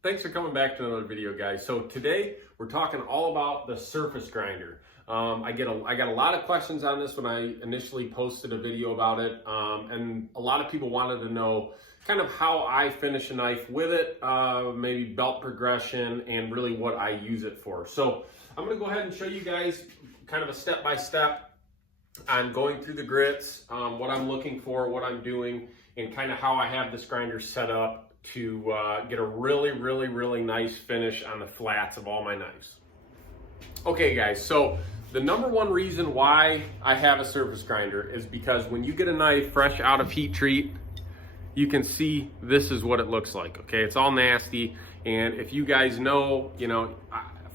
Thanks for coming back to another video, guys. So today we're talking all about the surface grinder. I got a lot of questions on this when I initially posted a video about it, and a lot of people wanted to know kind of how I finish a knife with it, maybe belt progression, and really what I use it for. So I'm going to go ahead and show you guys kind of a step-by-step on going through the grits, what I'm looking for, what I'm doing, and kind of how I have this grinder set up to get a really nice finish on the flats of all my knives. Okay guys, so the number one reason why I have a surface grinder is because when you get a knife fresh out of heat treat, you can see this is what it looks like, okay? It's all nasty, and if you guys know,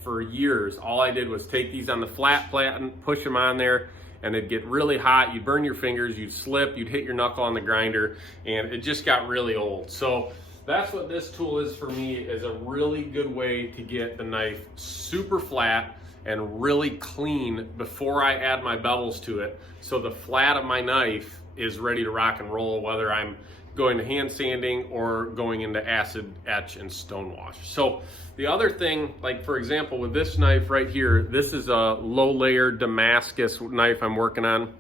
for years, all I did was take these on the flat plate and push them on there, and it'd get really hot, you'd burn your fingers, you'd slip, you'd hit your knuckle on the grinder, and it just got really old. So that's what this tool is for me, is a really good way to get the knife super flat and really clean before I add my bevels to it. So the flat of my knife is ready to rock and roll, whether I'm going to hand sanding or going into acid etch and stone wash. So the other thing, like for example, with this knife right here, this is a low layer Damascus knife I'm working on.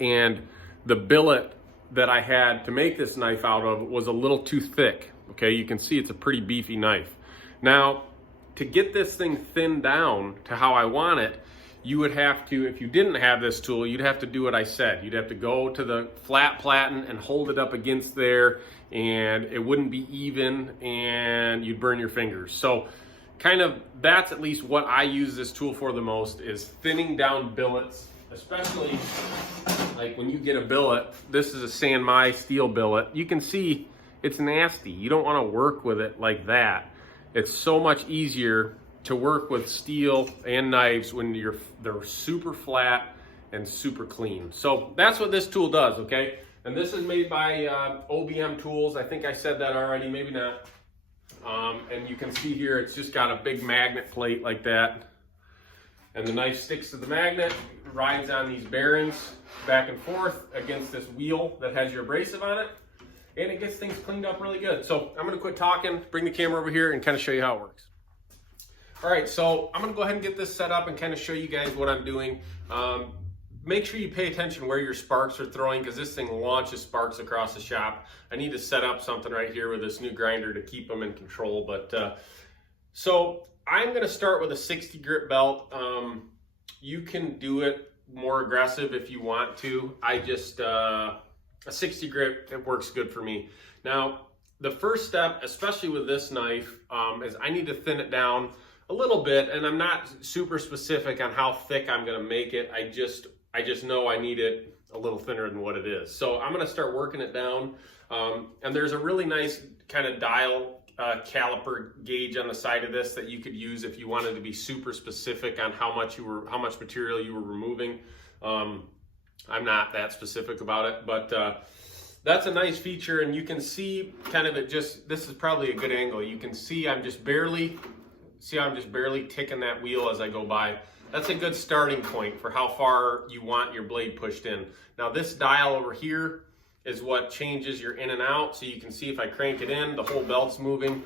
And the billet that I had to make this knife out of was a little too thick. Okay, you can see it's a pretty beefy knife. Now, to get this thing thinned down to how I want it, you would have to, if you didn't have this tool, you'd have to do what I said. You'd have to go to the flat platen and hold it up against there, and it wouldn't be even, and you'd burn your fingers. So kind of, that's at least what I use this tool for the most, is thinning down billets, especially like when you get a billet. This is a San Mai steel billet. You can see it's nasty. You don't want to work with it like that. It's so much easier to work with steel and knives when they're super flat and super clean. So that's what this tool does, okay? And this is made by OBM Tools. I think I said that already, maybe not. And you can see here, it's just got a big magnet plate like that. And the knife sticks to the magnet, rides on these bearings back and forth against this wheel that has your abrasive on it, and it gets things cleaned up really good. So I'm gonna quit talking, bring the camera over here and kind of show you how it works. All right, so I'm gonna go ahead and get this set up and kind of show you guys what I'm doing. Make sure you pay attention where your sparks are throwing, because this thing launches sparks across the shop. I need to set up something right here with this new grinder to keep them in control. But so I'm gonna start with a 60 grit belt. You can do it more aggressive if you want to. I just, a 60 grit, it works good for me. Now, the first step, especially with this knife, is I need to thin it down a little bit, and I'm not super specific on how thick I'm gonna make it. I just know I need it a little thinner than what it is. So I'm gonna start working it down. And there's a really nice kind of dial caliper gauge on the side of this that you could use if you wanted to be super specific on how much material you were removing. I'm not that specific about it, but that's a nice feature. And you can see kind of this is probably a good angle. You can see I'm just barely ticking that wheel as I go by. That's a good starting point for how far you want your blade pushed in. Now this dial over here is what changes your in and out. So you can see if I crank it in, the whole belt's moving. And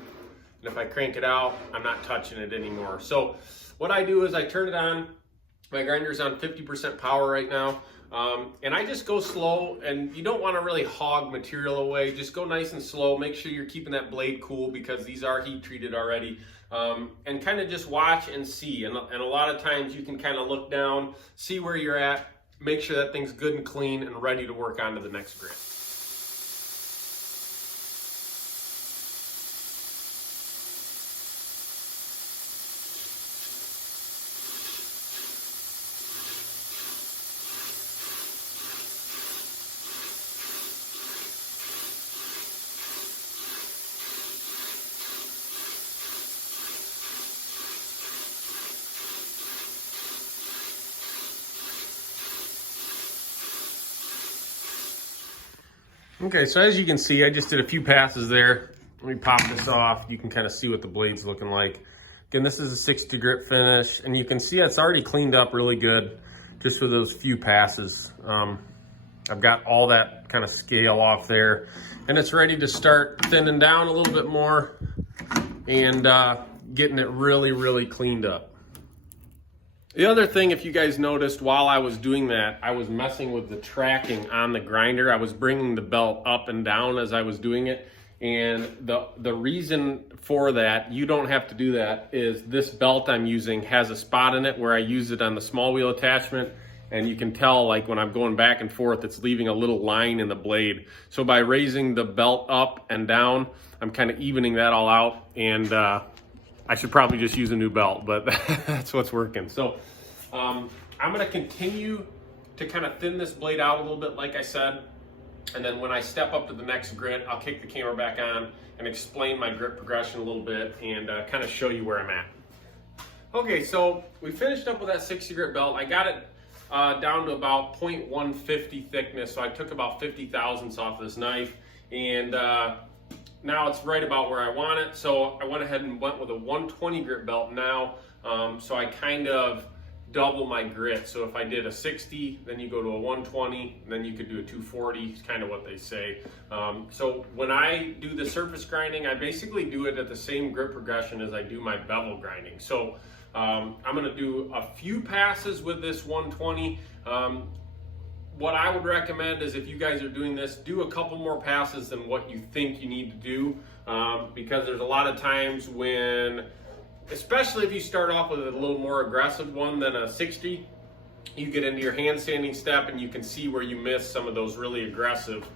if I crank it out, I'm not touching it anymore. So what I do is I turn it on. My grinder's on 50% power right now. And I just go slow, and you don't want to really hog material away. Just go nice and slow. Make sure you're keeping that blade cool, because these are heat treated already. And kind of just watch and see. And a lot of times you can kind of look down, see where you're at, make sure that thing's good and clean and ready to work on to the next grit. Okay, so as you can see, I just did a few passes there. Let me pop this off. You can kind of see what the blade's looking like. Again, this is a 60 grit finish, and you can see it's already cleaned up really good just with those few passes. I've got all that kind of scale off there, and it's ready to start thinning down a little bit more. and getting it really cleaned up. The other thing, if you guys noticed, while I was doing that, I was messing with the tracking on the grinder. I was bringing the belt up and down as I was doing it. And the reason for that, you don't have to do that, is this belt I'm using has a spot in it where I use it on the small wheel attachment. And you can tell, like, when I'm going back and forth, it's leaving a little line in the blade. So by raising the belt up and down, I'm kind of evening that all out. And I should probably just use a new belt, but that's what's working. So I'm gonna continue to kind of thin this blade out a little bit, like I said. And then when I step up to the next grit, I'll kick the camera back on and explain my grit progression a little bit and kind of show you where I'm at. Okay, so we finished up with that 60 grit belt. I got it down to about 0.150 thickness, so I took about 50 thousandths off this knife, and now it's right about where I want it. So I went ahead and went with a 120 grit belt now, so I kind of double my grit. So if I did a 60, then you go to a 120, and then you could do a 240, is kind of what they say. So when I do the surface grinding, I basically do it at the same grit progression as I do my bevel grinding. So I'm gonna do a few passes with this 120. What I would recommend is, if you guys are doing this, do a couple more passes than what you think you need to do, because there's a lot of times when, especially if you start off with a little more aggressive one than a 60, you get into your hand sanding step and you can see where you miss some of those really aggressive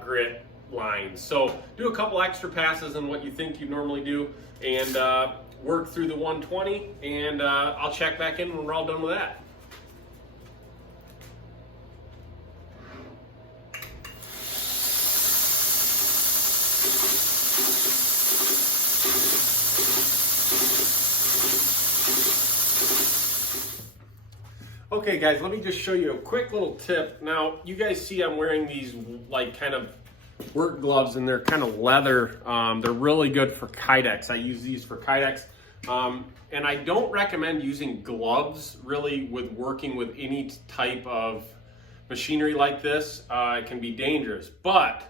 grit lines. So do a couple extra passes than what you think you normally do, and work through the 120, and I'll check back in when we're all done with that. Okay guys, let me just show you a quick little tip. Now, you guys see I'm wearing these like kind of work gloves, and they're kind of leather. They're really good for kydex. I use these for kydex. And I don't recommend using gloves really with working with any type of machinery like this. It can be dangerous, but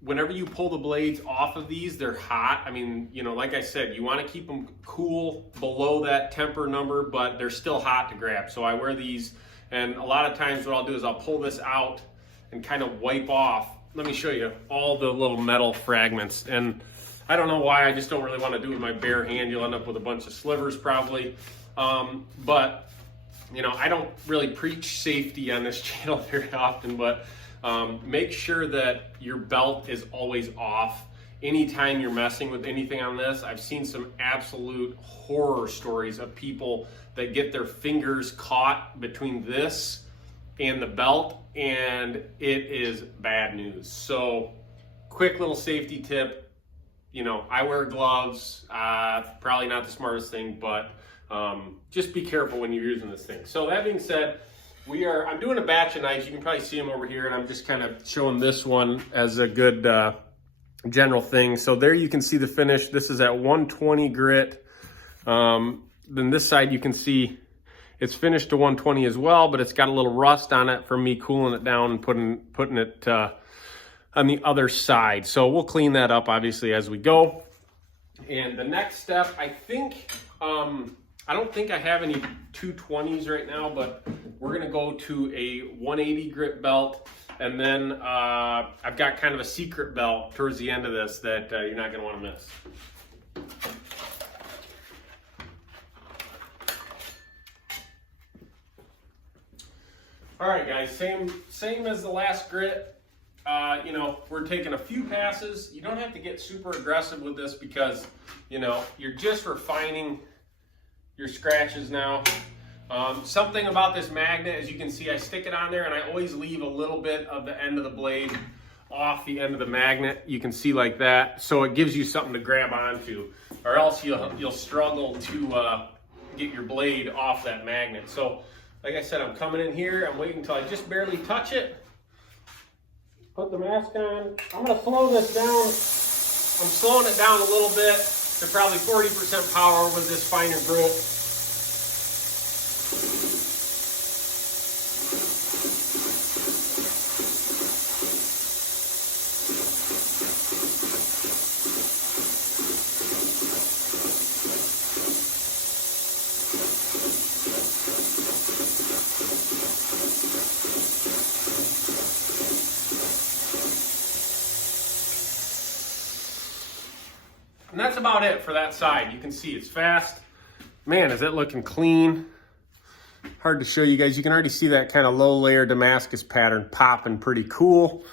whenever you pull the blades off of these, they're hot. I mean, you know, like I said, you want to keep them cool below that temper number, but they're still hot to grab. So I wear these, and a lot of times what I'll do is I'll pull this out and kind of wipe off. Let me show you all the little metal fragments. And I don't know why, I just don't really want to do it with my bare hand. You'll end up with a bunch of slivers probably. But, you know, I don't really preach safety on this channel very often, but make sure that your belt is always off anytime you're messing with anything on this. I've seen some absolute horror stories of people that get their fingers caught between this and the belt, and it is bad news. So quick little safety tip, you know, I wear gloves, probably not the smartest thing, but just be careful when you're using this thing. So that being said, I'm doing a batch of knives. You can probably see them over here, and I'm just kind of showing this one as a good general thing. So there you can see the finish. This is at 120 grit. Then this side you can see it's finished to 120 as well, but it's got a little rust on it from me cooling it down and putting it on the other side. So we'll clean that up obviously as we go. And the next step, I think, I don't think I have any 220s right now, but we're gonna go to a 180 grit belt. And then I've got kind of a secret belt towards the end of this that you're not gonna wanna miss. All right guys, same as the last grit. You know, we're taking a few passes. You don't have to get super aggressive with this because, you know, you're just refining your scratches now. Something about this magnet, as you can see, I stick it on there and I always leave a little bit of the end of the blade off the end of the magnet. You can see like that. So it gives you something to grab onto, or else you'll struggle to get your blade off that magnet. So like I said, I'm coming in here, I'm waiting until I just barely touch it. Put the mask on. I'm gonna slow this down. I'm slowing it down a little bit to probably 40% power with this finer grit. And that's about it for that side. You can see it's fast. Man, is it looking clean. Hard to show you guys. You can already see that kind of low layer Damascus pattern popping pretty cool.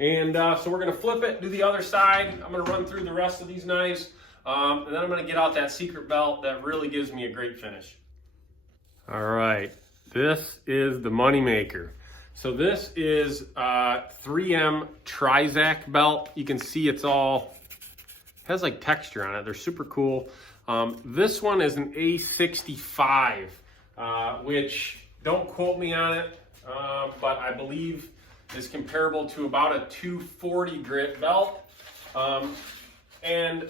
And so we're gonna flip it, do the other side. I'm gonna run through the rest of these knives. And then I'm gonna get out that secret belt that really gives me a great finish. All right, this is the money maker. So this is 3M Trizac belt. You can see it's all, has like texture on it. They're super cool. This one is an A65, which don't quote me on it, but I believe is comparable to about a 240 grit belt. And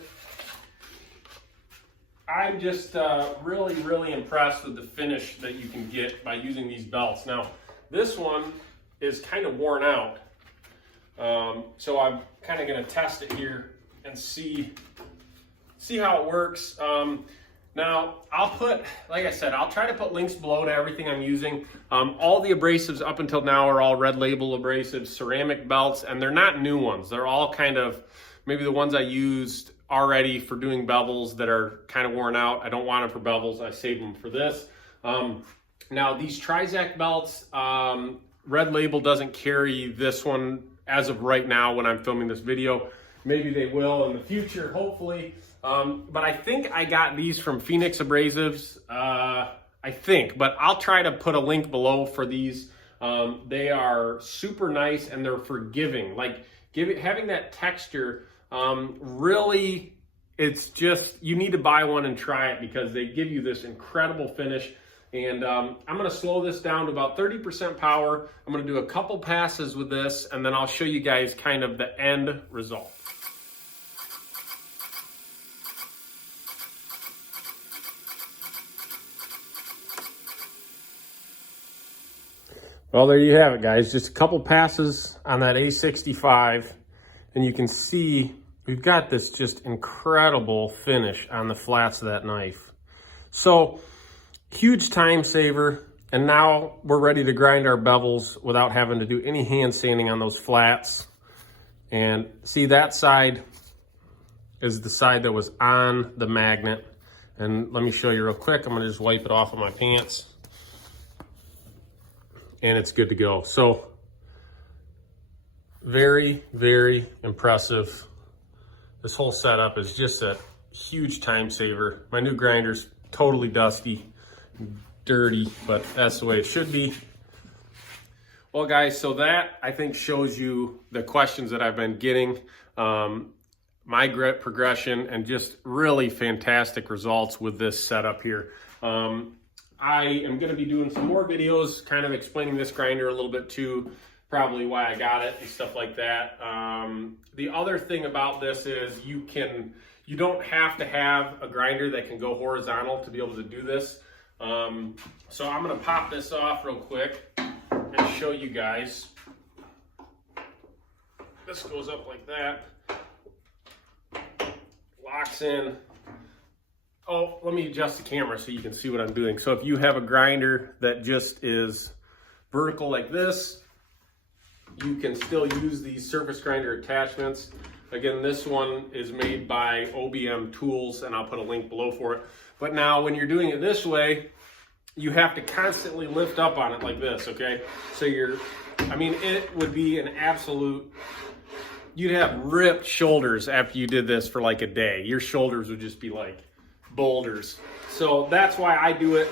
I'm just really, really impressed with the finish that you can get by using these belts. Now, this one is kind of worn out. So I'm kind of going to test it here and see how it works. Now, I'll put, like I said, I'll try to put links below to everything I'm using. All the abrasives up until now are all red label abrasives, ceramic belts, and they're not new ones. They're all kind of, maybe the ones I used already for doing bevels that are kind of worn out. I don't want them for bevels. I save them for this. Now, these Trizac belts, red label doesn't carry this one as of right now when I'm filming this video. Maybe they will in the future, hopefully. But I think I got these from Phoenix Abrasives, I think, but I'll try to put a link below for these. They are super nice and they're forgiving. Like having that texture, really, it's just, you need to buy one and try it because they give you this incredible finish. And I'm gonna slow this down to about 30% power. I'm gonna do a couple passes with this and then I'll show you guys kind of the end result. Well, there you have it, guys. Just a couple passes on that A65, and you can see we've got this just incredible finish on the flats of that knife. So, huge time saver, and now we're ready to grind our bevels without having to do any hand sanding on those flats. And see, that side is the side that was on the magnet. And let me show you real quick. I'm gonna just wipe it off of my pants. And it's good to go. So very, very impressive. This whole setup is just a huge time saver. My new grinder's totally dusty, dirty, but that's the way it should be. Well, guys, so that I think shows you the questions that I've been getting, my grit progression, and just really fantastic results with this setup here. I am going to be doing some more videos kind of explaining this grinder a little bit too, probably why I got it and stuff like that. The other thing about this is you don't have to have a grinder that can go horizontal to be able to do this. So I'm going to pop this off real quick and show you guys. This goes up like that, locks in. Oh, let me adjust the camera so you can see what I'm doing. So if you have a grinder that just is vertical like this, you can still use these surface grinder attachments. Again, this one is made by OBM Tools, and I'll put a link below for it. But now when you're doing it this way, you have to constantly lift up on it like this, okay? So it would be an absolute, you'd have ripped shoulders after you did this for like a day. Your shoulders would just be like boulders. So that's why I do it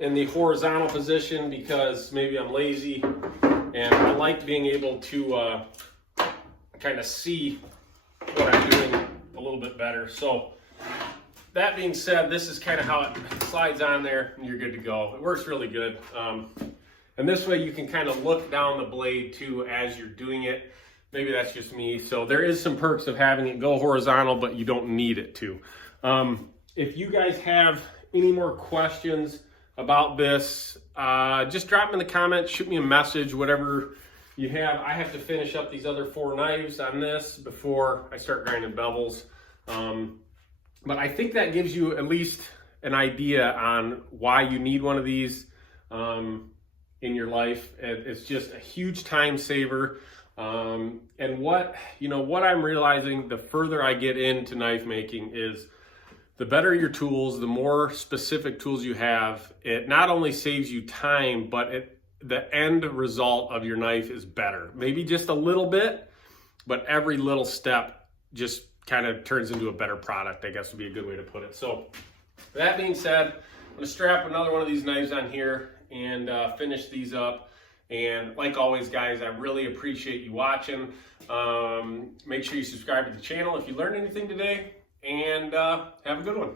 in the horizontal position, because maybe I'm lazy and I like being able to kind of see what I'm doing a little bit better. So that being said, this is kind of how it slides on there and you're good to go. It works really good. And this way you can kind of look down the blade too as you're doing it. Maybe that's just me. So there is some perks of having it go horizontal, but you don't need it to. If you guys have any more questions about this, just drop them in the comments, shoot me a message, whatever you have. I have to finish up these other 4 knives on this before I start grinding bevels. But I think that gives you at least an idea on why you need one of these in your life. It's just a huge time saver. And what I'm realizing the further I get into knife making is the better your tools, the more specific tools you have, it not only saves you time, but the end result of your knife is better. Maybe just a little bit, but every little step just kind of turns into a better product, I guess would be a good way to put it. So that being said, I'm gonna strap another one of these knives on here and finish these up. And like always, guys, I really appreciate you watching. Make sure you subscribe to the channel if you learned anything today, and have a good one.